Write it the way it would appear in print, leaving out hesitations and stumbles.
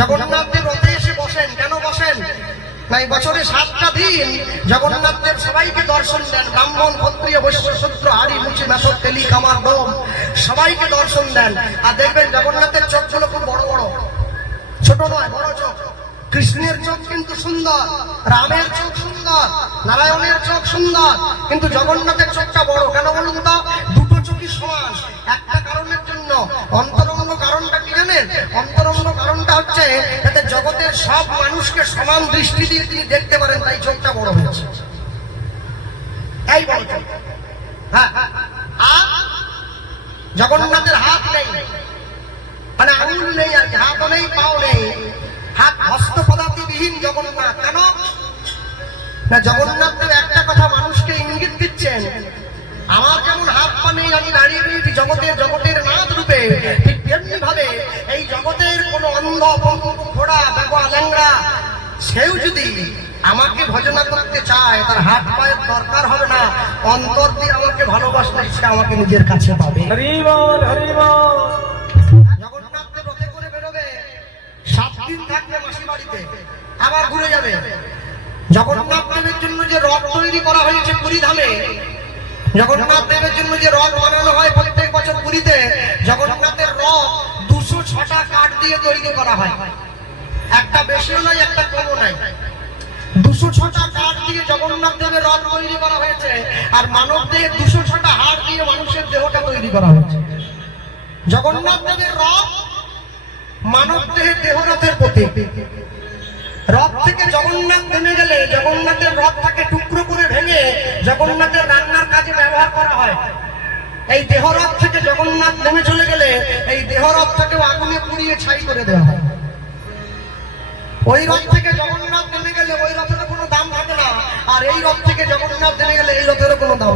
জগন্নাথ দেব রথে এসে বসেন। কেন বসেন? নাই বছরে 7টা দিন জগন্নাথ দেব সবাইকে দর্শন দেন। ব্রাহ্মণ, ক্ষত্রিয়, বৈশ্য, শূদ্র, হাড়ি, মুচি, মেথর, তেলি, কামার, ডোম সবাইকে দর্শন দেন। আর দেখবেন জগন্নাথের চোখগুলো খুব বড় বড়, ছোট নয়, বড় চোখ। কৃষ্ণের চোখ কিন্তু সুন্দর, রামের চোখ সুন্দর, নারায়ণের চোখ সুন্দর, কিন্তু জগন্নাথের চোখটা বড়। কেন বলুন তো? দুটো চোখই সমান, একটা কারণের জন্য। অন্তরঙ্গ কারণটা কি জানেন? অন্তরঙ্গ কারণটা হচ্ছে যাতে জগতের সব মানুষকে সমান দৃষ্টি দিয়ে তিনি দেখতে পারেন, তাই চোখটা বড় হয়েছে। তাই বড় চোখ। হ্যাঁ, আর জগন্নাথের হাত নেই, মানে আঙুল নেই, আর হাতও নেই, পাও নেই, হাত হস্ত পদাতিবিহীন জগন্নাথ। কেন না? জগন্নাথ দেব একটা কথা মানুষকে ইঙ্গিত দিচ্ছেন, আমার যেমন হাত পা নেই, আমি দাঁড়িয়ে রয়েছি জগতের নাথ রূপে, ঠিক তেমনি ভাবে এই জগতের কোন অন্ধ, পঙ্গু, ঘোড়া, বেগা, ল্যাংড়া সেও যদি আমাকে ভজনা করতে চায়, তার হাত পায়ের দরকার হবে না, অন্তর দিয়ে আমাকে ভালোবাসলে সে আমাকে নিজের কাছে পাবে। হরি বল, হরি বল। জগন্নাথ দেব রথে করে বেরোবে, 7 দিন থাকবে মাসি বাড়িতে, আবার ঘুরে যাবে। জগন্নাথ দেবের জন্য যে রথ তৈরি করা হয়েছে পুরী ধামে, জগন্নাথ দেবের জন্য যে রথ বানানো হয় প্রত্যেক বছর পুরীতে, জগন্নাথের রথ 206টা কাঠ দিয়ে তৈরি করা হয়। একটা বেশিও নয়, একটা কমও নয়, 206টা কাঠ দিয়ে জগন্নাথ দেবের রথ তৈরি করা হয়েছে। আর মানব দেহে 206টা হাড় দিয়ে মানুষের দেহটা তৈরি করা হয়েছে। জগন্নাথ দেবের রথ মানব দেহে দেহরথের প্রতীক। রথ থেকে জগন্নাথ নেমে গেলে জগন্নাথের রথটাকে টুকরো করে ভেঙে জগন্নাথের রান্নার কাজে ব্যবহার করা হয়। এই দেহরথ থেকে জগন্নাথ নেমে চলে গেলে এই দেহরথটাকেও আগুনে পুড়িয়ে ছাই করে দেওয়া হয়। ওই রথ থেকে জগন্নাথ নেমে গেলে ওই রথের কোনো দাম থাকে না, আর এই রথ থেকে জগন্নাথ নেমে গেলে এই রথেরও কোনো দাম